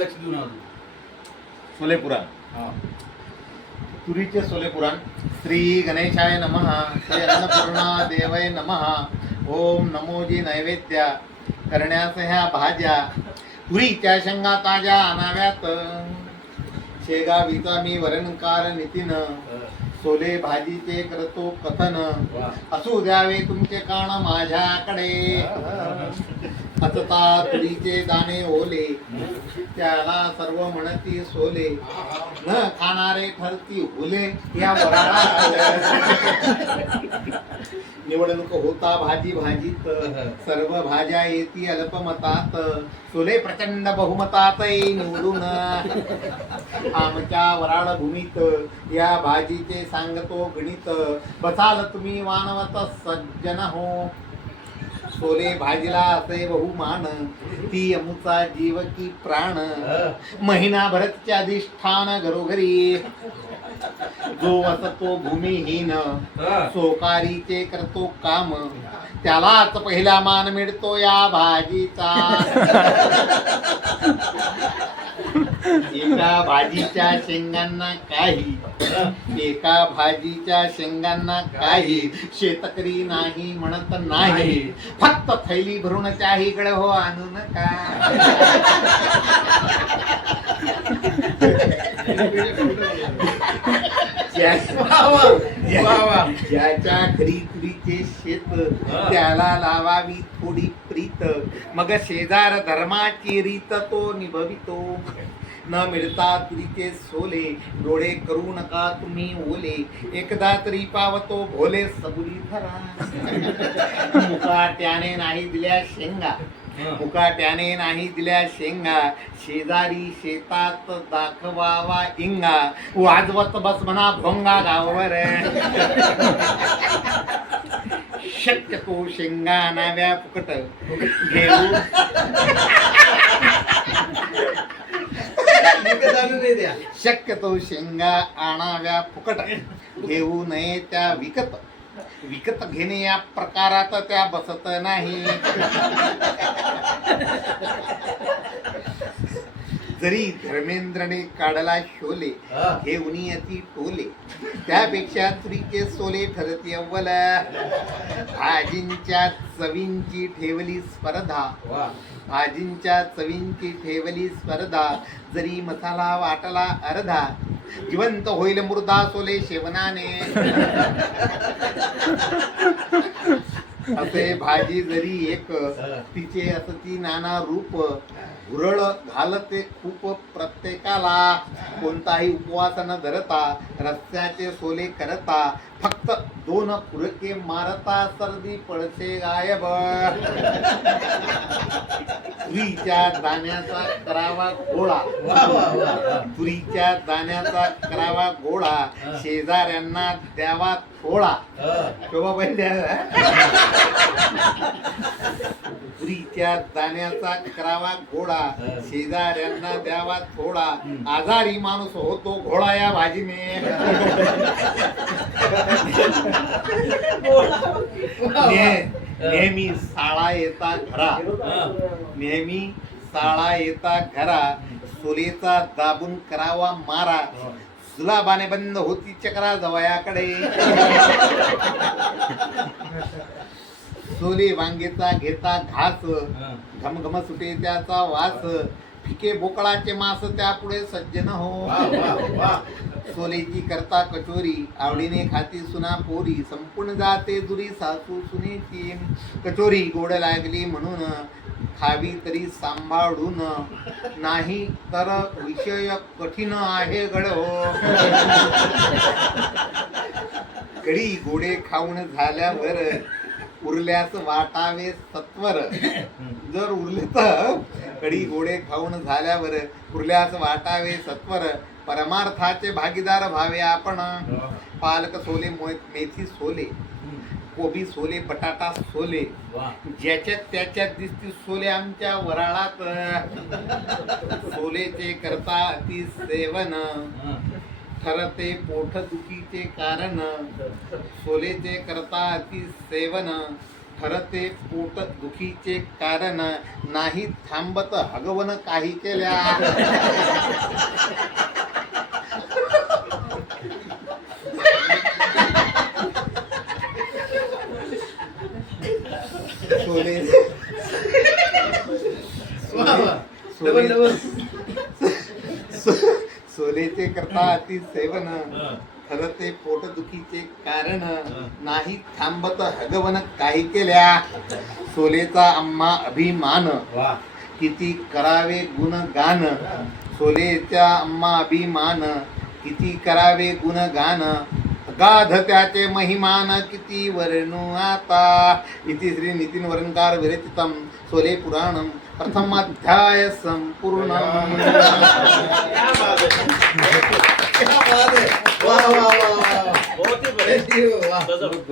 लक्ष देऊन आलो. सोले पुराण हा. तुरीचे सोले पुराण श्री गणेशाय नमः. श्री अन्नपूर्णा देवय नमः. ओम नमोजी नैवेद्या. करण्यास ह्या भाज्या. तुरीच्या शेंगा ताज्या आणाव्यात. शेगावीचा मी वरणकार नितीन. सोले भाजीचे करतो कथन. वा. असू द्यावे तुमचे कान माझ्याकडे. हसता तुरीचे दाणे ओले त्याला सर्व म्हणती सोले. न खाणारे ठरती हुले या निवडणूक होता भाजी भाजीत सर्व भाज्या येती अल्पमतात. सोले प्रचंड बहुमतात निवडून. आमच्या वराळ भूमीत या भाजीचे सांगतो गणित. बसाल तुम्ही मानवत सज्जन हो. सोले भाजीला असे बहुमान ती अमुचा जीव की प्राण. महिनाभरचे अधिष्ठान घरोघरी. जो असतो भूमिहीन सोकारीचे करतो काम त्यालाच पहिला मान मिळतो या भाजीचा. एका भाजीच्या शेंगांना काही एका भाजीच्या शेंगांना काही शेतकरी नाही म्हणत नाही. फक्त थैली भरून त्याहीकडे हो आणू नका ज्याच्या घरी तुरीचे शेत त्याला लावावी थोडी प्रीत. मग शेजार धर्माची रीत तो निभवितो. न मिळता तुरीचे सोले डोळे करू नका तुम्ही ओले. एकदा तरी पावतो भोले सबुरी धरा. मुका त्याने नाही दिल्या शेंगा. मुकाट्याने नाही दिल्या शेंगा. शेजारी शेतात दाखवावा इंगा. वाजवत बस म्हणा भोंगा गावावर. शक्यतो शेंगा आणाव्या फुकट घेऊ. शक्यतो शेंगा आणाव्या फुकट घेऊ नये त्या विकत. विकत घेणे या प्रकारात त्या बसत नाही. जरी धर्मेंद्रने काढला शोले घेऊन अति टोले त्यापेक्षा स्त्रीचे सोले ठरते अव्वल भाजींच्या चवींची ठेवली स्पर्धा. भाजींच्या चवींची ठेवली स्पर्धा. जरी मसाला वाटला अर्धा जिवंत होईल मृदा सोले शेवनाने. असे भाजी जरी एक तिचे असती नाना रूप घुरळ घालते खूप प्रत्येकाला. कोणताही उपवास न धरता रस्त्याचे सोले करता फक्त दोन फुरके मारता सर्दी पडसे गायब. तुरीच्या दाण्याचा करावा गोळा. तुरीच्या दाण्याचा करावा गोळा. शेजाऱ्यांना द्यावा थोडा. शोभा बहिणी पुरीच्या दाण्याचा करावा घोडा. शेजाऱ्यांना द्यावा थोडा. आजारी माणूस होतो घोडा या भाजीने ने- नेहमी साळा येता घरा. नेहमी साळा येता घरा. सोलेचा दाबून करावा मारा. सुलाबाने बंद होती चक्रा जवयाकडे. सोले वांगेचा घेता घास. घमघम सुटे त्याचा वास. फिके बोकळाचे मास त्यापुढे सज्जन हो. सोलेची करता कचोरी. आवडीने खाती सुना पोरी. संपूर्ण जाते दुरी सासू सुनेची. कचोरी गोड लागली म्हणून खावी तरी सांभाळून. नाही तर विषय कठीण आहे गड हो कडी गोडे खाऊन झाल्यावर उरल्यास वाटावे सत्वर. जर उरले तर कडी गोडे खाऊन झाल्यावर उरल्यास वाटावे सत्वर. परमार्थाचे भागीदार व्हावे आपण. पालक सोले मेथी सोले कोबी सोले बटाटा सोले. ज्याच्यात त्याच्यात दिसती सोले आमच्या वराळात. सोलेचे करता अति सेवन ठरते पोटदुखीचे कारण सोलेचे करता अति सेवन ठरते पोट दुखीचे कारण नाही थांबत हगवन काही केल्या. वा वा. सोने- डबल डबल सो- सोनेचे करता अति सेवन. खरं ते पोटदुखीचे कारण. नाही थांबत हगवन काही केल्या. सोलेचा आम्हा अभिमान. किती करावे गुणगान. सोलेच्या आम्हा अभिमान. किती करावे गुणगान. गाध त्याचे महिमान. किती वर्णू आता. इति श्री नितीन वरणकार विरचितम. सोले पुराणम. પ્રથમાધ્યાય સંપૂર્ણ વાહ વાહ વાહ